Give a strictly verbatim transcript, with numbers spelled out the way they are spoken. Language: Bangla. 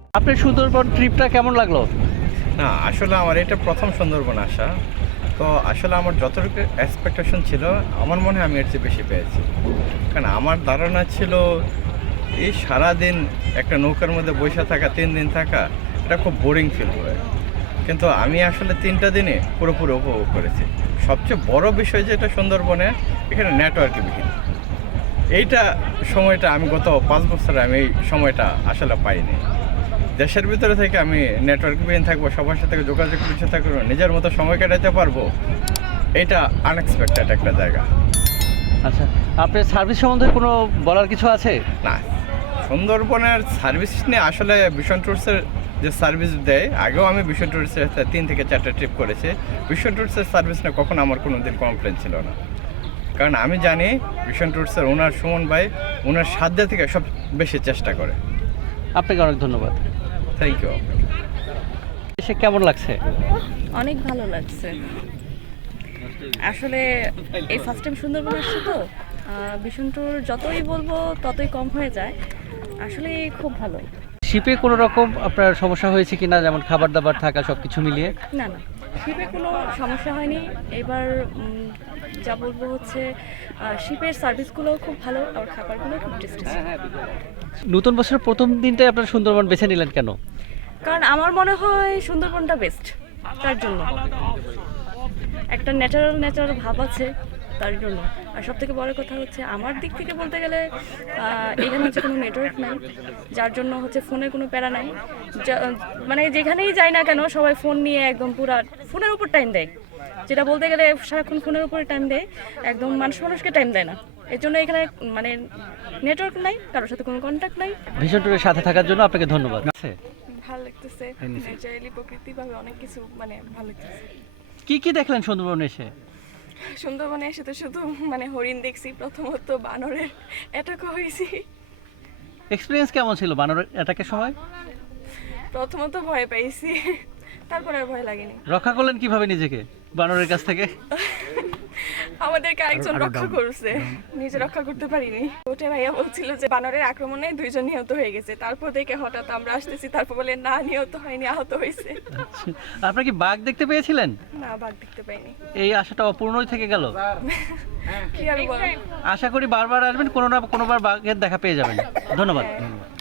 আপনার সুন্দরবন ট্রিপটা কেমন লাগলো? না আসলে আমার এটা প্রথম সুন্দরবন আসা। তো আসলে আমার যতটুকু এক্সপেকটেশন ছিল আমার মনে হয় আমি এর চেয়ে বেশি পেয়েছি। কারণ আমার ধারণা ছিল এই সারাদিন একটা নৌকার মধ্যে বসে থাকা, তিন দিন থাকা এটা খুব বোরিং ফিল করে। কিন্তু আমি আসলে তিনটা দিনে পুরোপুরি উপভোগ করেছি। সবচেয়ে বড় বিষয় যেটা সুন্দরবনে এখানে নেটওয়ার্কই বিহীন। এইটা সময়টা আমি গত পাঁচ বছরে আমি এই সময়টা আসলে পাইনি। দেশের ভিতরে থেকে আমি নেটওয়ার্ক বিহীন থাকবো, সবার সাথে যোগাযোগ পিছিয়ে থাকবো, নিজের মতো সময় কাটাতে পারবো, এটা আনএক্সপেক্টেড একটা জায়গা। আচ্ছা, আপনার সার্ভিস সম্বন্ধে কোনো বলার কিছু আছে? না, সুন্দরবনের সার্ভিস নিয়ে আসলে ভিশন ট্যুরসের যে সার্ভিস দেয়, আগেও আমি ভিশন ট্যুরসের তিন থেকে চারটা ট্রিপ করেছি। ভিশন ট্যুরসের সার্ভিস নিয়ে কখনো আমার কোনো দিন কমপ্লেন ছিল না, কারণ আমি জানি ভিশন ট্যুরসের ওনার সুমন ভাই ওনার সাধ্য থেকে সব বেশি চেষ্টা করে। আপনাকে অনেক ধন্যবাদ। Thank you. এসে কেমন লাগছে? অনেক ভালো লাগছে। আসলে এই ফার্স্ট টাইম সুন্দরবন আসছে তো, ভীষণ ট্যুর যতই বলবো ততই কম হয়ে যায়। আসলে খুব ভালো। শিপে কোনো রকম আপনার সমস্যা হয়েছে কিনা, যেমন খাবার দাবার থাকা সব কিছু মিলিয়ে? না না, শিপে কোনো সমস্যা হয়নি। এবার উম, যা বলবো হচ্ছে শিপের সার্ভিসগুলোও খুব ভালো, আর খাবারগুলো খুব টেস্টি ছিল। নতুন বছরের প্রথম দিনটাই আপনার সুন্দরবন বেছে নিলেন কেন? কারণ আমার মনে হয় সুন্দরবনটা বেস্ট, তার জন্য একটা ন্যাচারাল ন্যাচারাল ভাব আছে, তার জন্য। আর সব থেকে বড় কথা হচ্ছে আমার দিক থেকে বলতে গেলে এখানে হচ্ছে কোনো নেটওয়ার্ক নাই, যার জন্য হচ্ছে ফোনে কোনো প্যারা নাই। মানে যেখানেই যাই না কেন সবাই ফোন নিয়ে একদম পুরা ফোনের উপর টাইম দেয়, যেটা বলতে গেলে সারাক্ষণ ফোনের উপরে টাইম দেয়, একদম মানুষ মানুষকে টাইম দেয় না। এর জন্য এখানে মানে নেটওয়ার্ক নাই, কারোর সাথে কোনো কন্ট্যাক্ট নাই। ভিশন ট্যুরের সাথে থাকার জন্য আপনাকে ধন্যবাদ। আছে ভালো লাগতেছে, ন্যাচারালি প্রকৃতিভাবে অনেক কিছু মানে ভালো লাগতেছে। কি কি দেখলেন সুন্দরবনে এসে? সুন্দরবনে এসে তো শুধু মানে হরিণ দেখছি, প্রথমত বানরের অ্যাটাকও হয়েছি। এক্সপিরিয়েন্স কেমন ছিল বানর অ্যাটাকের সময়? প্রথমত ভয় পাইছি, তারপর আর ভয় লাগেনি। রক্ষা করলেন কিভাবে নিজেকে বানরের কাছ থেকে? আমাদেরকে আরেকজন রক্ষা করছে, নিজে রক্ষা করতে পারিনি। ওটে ভাইয়া বলছিল যে বানরের আক্রমণে দুইজন নিহত হয়ে গেছে, তারপর দেখে হঠাৎ আমরা আসতেছি, তারপর বলে না নিহত হয়নি, আহত হয়েছে। আপনারা কি বাঘ দেখতে পেয়েছিলেন? না, বাঘ দেখতে পাইনি। এই আশাটা অপূর্ণই থেকে গেল। কি আর বল, আশা করি বারবার আসবেন, কোনো না কোনোবার বাঘের দেখা পেয়ে যাবেন। ধন্যবাদ।